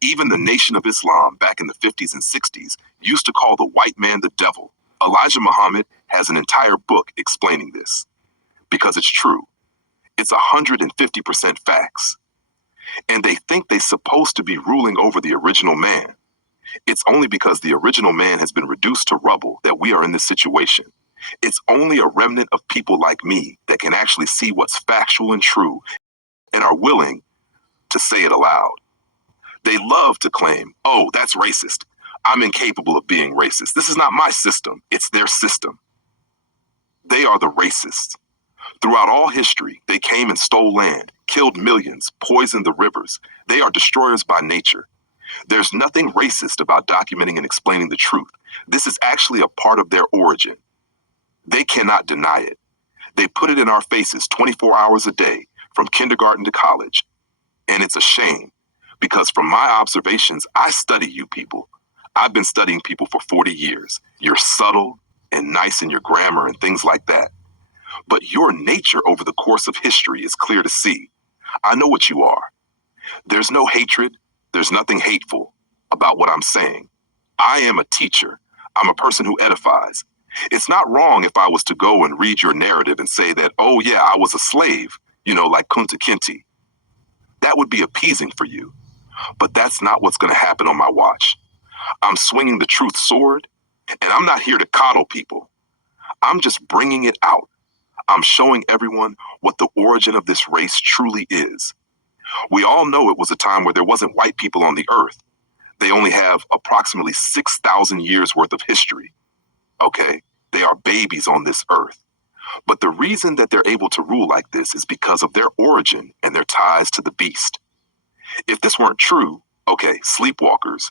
Even the Nation of Islam back in the 50s and 60s used to call the white man the devil. Elijah Muhammad has an entire book explaining this because it's true. It's 150% facts. And they think they're supposed to be ruling over the original man. It's only because the original man has been reduced to rubble that we are in this situation. It's only a remnant of people like me that can actually see what's factual and true and are willing to say it aloud. They love to claim, oh, that's racist. I'm incapable of being racist. This is not my system. It's their system. They are the racists. Throughout all history, they came and stole land, killed millions, poisoned the rivers. They are destroyers by nature. There's nothing racist about documenting and explaining the truth. This is actually a part of their origin. They cannot deny it. They put it in our faces 24 hours a day, from kindergarten to college. And it's a shame, because from my observations, I study you people. I've been studying people for 40 years. You're subtle and nice in your grammar and things like that. But your nature over the course of history is clear to see. I know what you are. There's no hatred. There's nothing hateful about what I'm saying. I am a teacher. I'm a person who edifies. It's not wrong if I was to go and read your narrative and say that, oh yeah, I was a slave, like Kunta Kinte. That would be appeasing for you. But that's not what's going to happen on my watch. I'm swinging the truth sword, and I'm not here to coddle people. I'm just bringing it out. I'm showing everyone what the origin of this race truly is. We all know it was a time where there wasn't white people on the earth. They only have approximately 6,000 years worth of history. Okay, they are babies on this earth. But the reason that they're able to rule like this is because of their origin and their ties to the beast. If this weren't true, okay, sleepwalkers,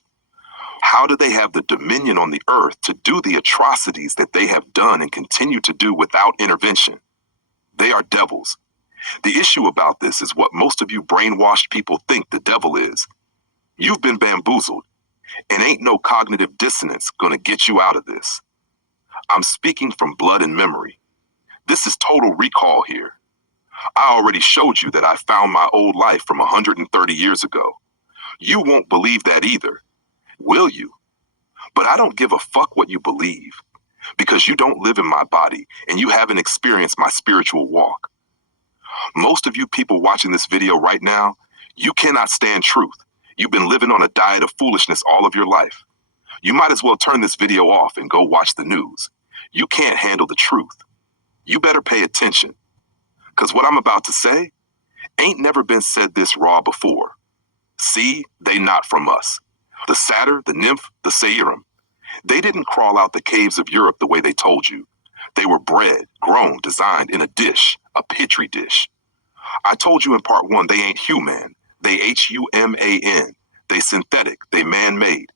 how do they have the dominion on the earth to do the atrocities that they have done and continue to do without intervention? They are devils. The issue about this is what most of you brainwashed people think the devil is. You've been bamboozled, and ain't no cognitive dissonance gonna get you out of this. I'm speaking from blood and memory. This is total recall here. I already showed you that I found my old life from 130 years ago. You won't believe that either, will you? But I don't give a fuck what you believe, because you don't live in my body and you haven't experienced my spiritual walk. Most of you people watching this video right now, you cannot stand truth. You've been living on a diet of foolishness all of your life. You might as well turn this video off and go watch the news. You can't handle the truth. You better pay attention, because what I'm about to say ain't never been said this raw before. See, they not from us. The satyr, the nymph, the seirim. They didn't crawl out the caves of Europe the way they told you. They were bred, grown, designed in a dish, a Petri-dish. I told you in part 1, they ain't human. They human. They synthetic, they man-made.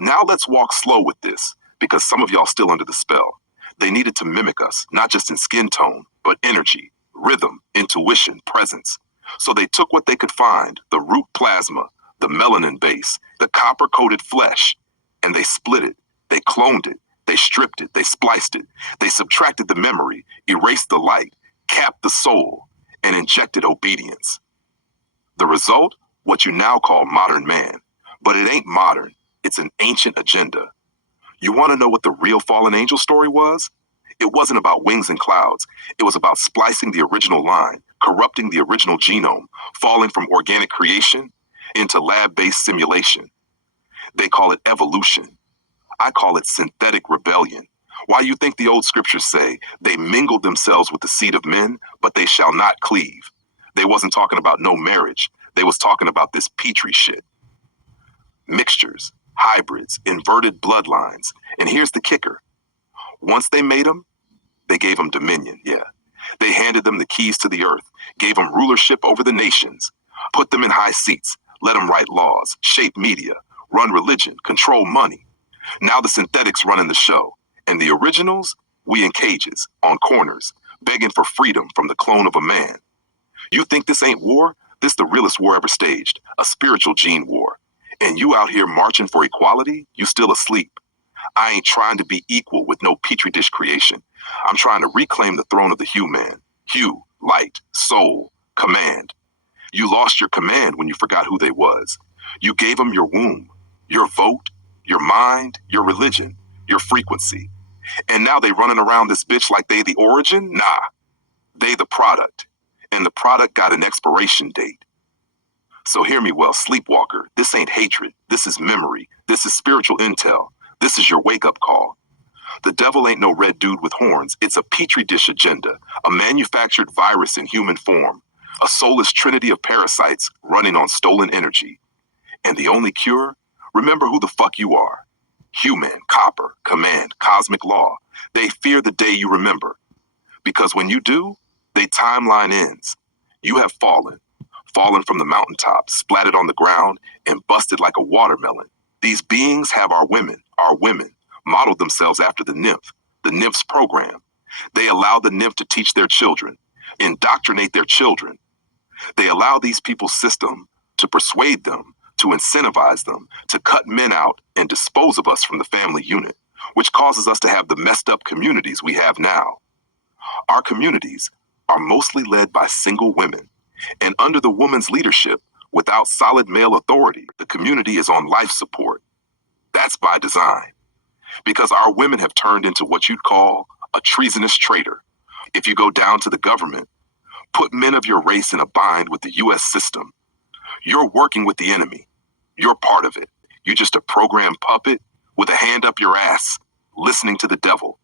Now let's walk slow with this, because some of y'all still under the spell. They needed to mimic us, not just in skin tone, but energy, rhythm, intuition, presence. So they took what they could find, the root plasma, the melanin base, the copper-coated flesh, and they split it, they cloned it, they stripped it, they spliced it, they subtracted the memory, erased the light, capped the soul, and injected obedience. The result? What you now call modern man. But it ain't modern, it's an ancient agenda. You want to know what the real fallen angel story was? It wasn't about wings and clouds. It was about splicing the original line, corrupting the original genome, falling from organic creation into lab-based simulation. They call it evolution. I call it synthetic rebellion. Why you think the old scriptures say they mingled themselves with the seed of men, but they shall not cleave? They wasn't talking about no marriage. They was talking about this Petri shit. Mixtures, hybrids, inverted bloodlines. And here's the kicker. Once they made them, they gave them dominion, yeah. They handed them the keys to the earth, gave them rulership over the nations, put them in high seats, let them write laws, shape media, run religion, control money. Now the synthetics running the show, and the originals, we in cages, on corners, begging for freedom from the clone of a man. You think this ain't war? This the realest war ever staged, a spiritual gene war. And you out here marching for equality? You still asleep. I ain't trying to be equal with no petri dish creation. I'm trying to reclaim the throne of the human. Hue, light, soul, command. You lost your command when you forgot who they was. You gave them your womb, your vote, your mind, your religion, your frequency. And now they running around this bitch like they the origin? Nah, they the product. And the product got an expiration date. So hear me well, sleepwalker. This ain't hatred. This is memory. This is spiritual intel. This is your wake-up call. The devil ain't no red dude with horns. It's a Petri-dish agenda, a manufactured virus in human form, a soulless trinity of parasites running on stolen energy. And the only cure? Remember who the fuck you are. Human, copper, command, cosmic law. They fear the day you remember. Because when you do, they timeline ends. You have fallen from the mountaintop, splattered on the ground, and busted like a watermelon. These beings have our women, modeled themselves after the nymph's program. They allow the nymph to teach their children, indoctrinate their children. They allow these people's system to persuade them, to incentivize them, to cut men out and dispose of us from the family unit, which causes us to have the messed up communities we have now. Our communities are mostly led by single women, and under the woman's leadership, without solid male authority, the community is on life support. That's by design, because our women have turned into what you'd call a treasonous traitor. If you go down to the government, put men of your race in a bind with the U.S. system. You're working with the enemy. You're part of it. You're just a programmed puppet with a hand up your ass, listening to the devil.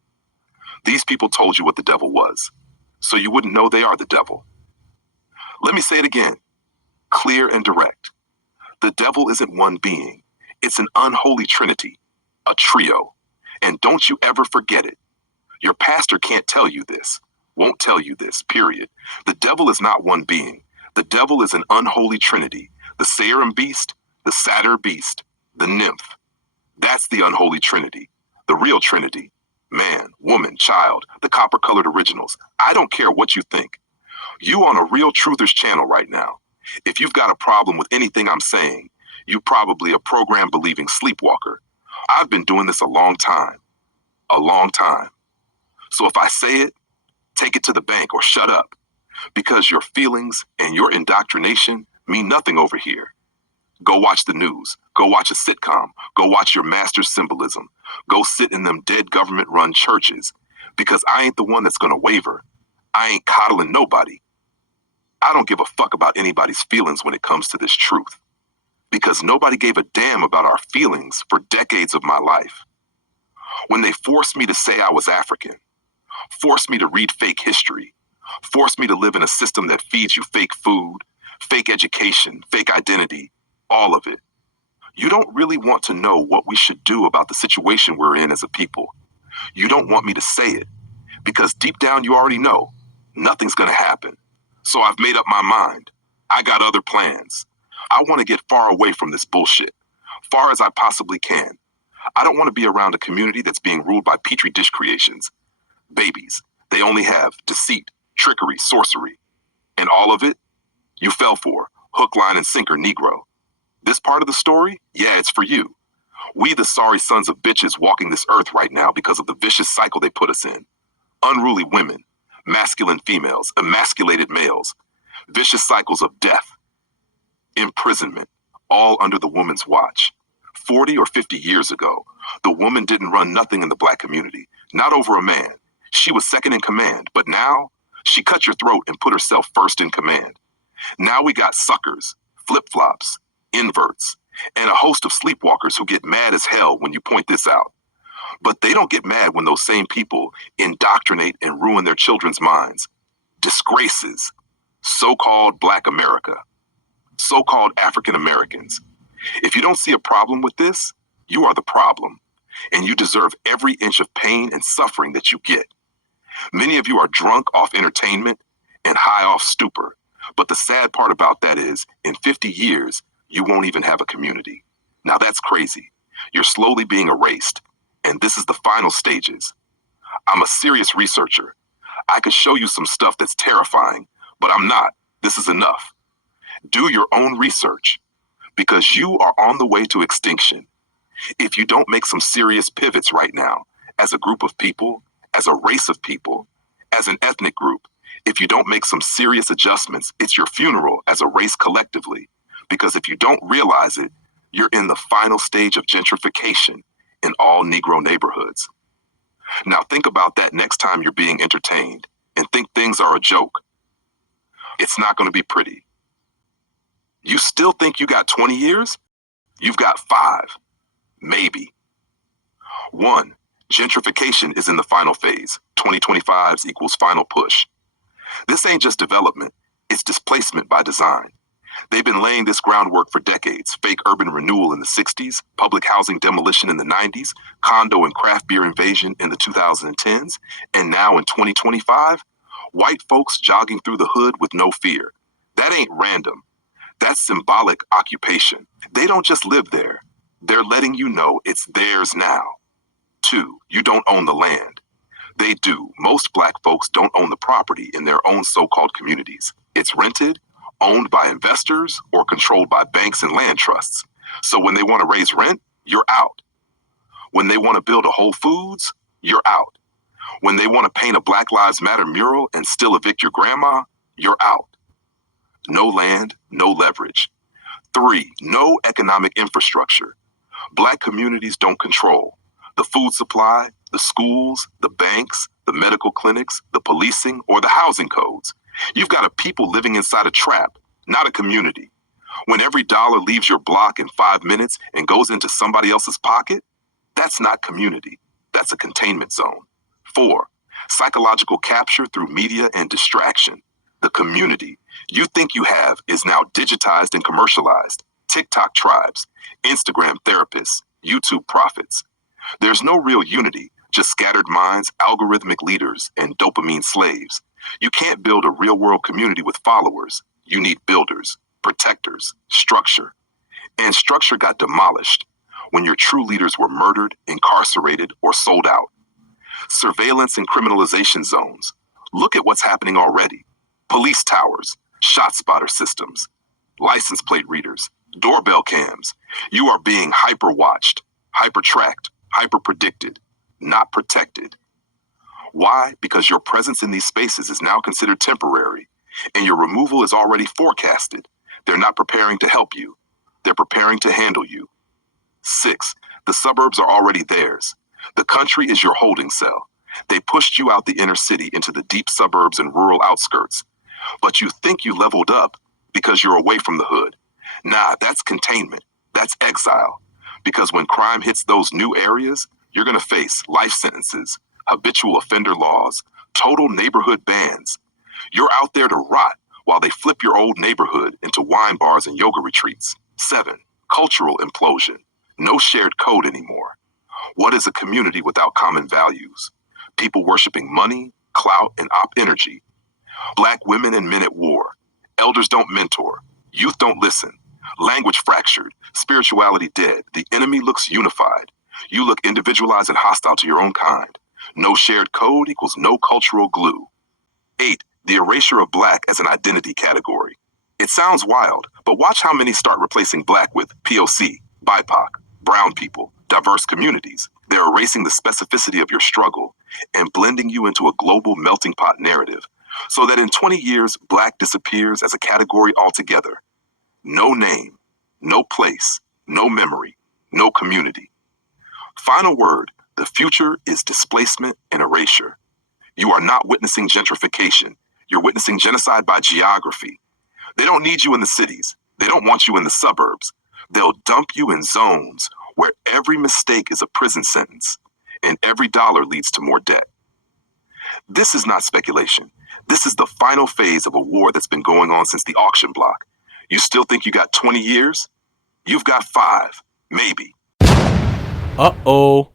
These people told you what the devil was, so you wouldn't know they are the devil. Let me say it again, clear and direct. The devil isn't one being. It's an unholy trinity, a trio. And don't you ever forget it. Your pastor can't tell you this, won't tell you this, period. The devil is not one being. The devil is an unholy trinity, the Sarum beast, the Satyr beast, the nymph. That's the unholy trinity, the real trinity. Man, woman, child, the copper-colored originals. I don't care what you think. You on a Real Truthers channel right now. If you've got a problem with anything I'm saying, you probably a program-believing sleepwalker. I've been doing this a long time. A long time. So if I say it, take it to the bank or shut up. Because your feelings and your indoctrination mean nothing over here. Go watch the news. Go watch a sitcom. Go watch your master's symbolism. Go sit in them dead government-run churches. Because I ain't the one that's gonna waver. I ain't coddling nobody. I don't give a fuck about anybody's feelings when it comes to this truth. Because nobody gave a damn about our feelings for decades of my life. When they forced me to say I was African, forced me to read fake history, forced me to live in a system that feeds you fake food, fake education, fake identity, all of it. You don't really want to know what we should do about the situation we're in as a people. You don't want me to say it, because deep down you already know nothing's gonna happen. So I've made up my mind. I got other plans. I want to get far away from this bullshit, far as I possibly can. I don't want to be around a community that's being ruled by Petri-dish creations. Babies, they only have deceit, trickery, sorcery. And all of it, you fell for, hook, line, and sinker, Negro. This part of the story, yeah, it's for you. We the sorry sons of bitches walking this earth right now because of the vicious cycle they put us in. Unruly women, masculine females, emasculated males, vicious cycles of death, imprisonment, all under the woman's watch. 40 or 50 years ago, the woman didn't run nothing in the black community, not over a man. She was second in command, but now she cut your throat and put herself first in command. Now we got suckers, flip-flops, inverts, and a host of sleepwalkers who get mad as hell when you point this out. But they don't get mad when those same people indoctrinate and ruin their children's minds. Disgraces. So-called Black America. So-called African Americans. If you don't see a problem with this, you are the problem. And you deserve every inch of pain and suffering that you get. Many of you are drunk off entertainment and high off stupor. But the sad part about that is, in 50 years, you won't even have a community. Now that's crazy. You're slowly being erased. And this is the final stages. I'm a serious researcher. I could show you some stuff that's terrifying, but I'm not. This is enough. Do your own research, because you are on the way to extinction. If you don't make some serious pivots right now, as a group of people, as a race of people, as an ethnic group, if you don't make some serious adjustments, it's your funeral as a race collectively, Because if you don't realize it, you're in the final stage of gentrification in all Negro neighborhoods. Now think about that next time you're being entertained and think things are a joke. It's not going to be pretty. You still think you got 20 years? You've got 5, maybe. 1. Gentrification is in the final phase. 2025's equals final push. This ain't just development, it's displacement by design. They've been laying this groundwork for decades. Fake urban renewal in the 60s, public housing demolition in the 90s, condo and craft beer invasion in the 2010s, and now in 2025, white folks jogging through the hood with no fear. That ain't random. That's symbolic occupation. They don't just live there. They're letting you know it's theirs now. 2, you don't own the land. They do. Most black folks don't own the property in their own so-called communities. It's rented, owned by investors, or controlled by banks and land trusts. So when they want to raise rent, you're out. When they want to build a Whole Foods, you're out. When they want to paint a Black Lives Matter mural and still evict your grandma, you're out. No land, no leverage. 3, no economic infrastructure. Black communities don't control the food supply, the schools, the banks, the medical clinics, the policing, or the housing codes. You've got a people living inside a trap, not a community. When every dollar leaves your block in 5 minutes and goes into somebody else's pocket, that's not community. That's a containment zone. 4, psychological capture through media and distraction. The community you think you have is now digitized and commercialized. TikTok tribes, Instagram therapists, YouTube prophets. There's no real unity, just scattered minds, algorithmic leaders, and dopamine slaves. You can't build a real-world community with followers. You need builders, protectors, structure. And structure got demolished when your true leaders were murdered, incarcerated, or sold out. Surveillance and criminalization zones. Look at what's happening already. Police towers, shot spotter systems, license plate readers, doorbell cams. You are being hyper-watched, hyper-tracked, hyper-predicted, not protected. Why? Because your presence in these spaces is now considered temporary, and your removal is already forecasted. They're not preparing to help you. They're preparing to handle you. 6, the suburbs are already theirs. The country is your holding cell. They pushed you out the inner city into the deep suburbs and rural outskirts. But you think you leveled up because you're away from the hood. Nah, that's containment. That's exile. Because when crime hits those new areas, you're going to face life sentences, habitual offender laws, total neighborhood bans. You're out there to rot while they flip your old neighborhood into wine bars and yoga retreats. 7, cultural implosion. No shared code anymore. What is a community without common values? People worshiping money, clout, and op energy. Black women and men at war. Elders don't mentor. Youth don't listen. Language fractured. Spirituality dead. The enemy looks unified. You look individualized and hostile to your own kind. No shared code equals no cultural glue. 8, the erasure of black as an identity category. It sounds wild, but watch how many start replacing black with POC, BIPOC, brown people, diverse communities. They're erasing the specificity of your struggle and blending you into a global melting pot narrative so that in 20 years, black disappears as a category altogether. No name, no place, no memory, no community. Final word, the future is displacement and erasure. You are not witnessing gentrification. You're witnessing genocide by geography. They don't need you in the cities. They don't want you in the suburbs. They'll dump you in zones where every mistake is a prison sentence and every dollar leads to more debt. This is not speculation. This is the final phase of a war that's been going on since the auction block. You still think you got 20 years? You've got 5, maybe. Uh-oh.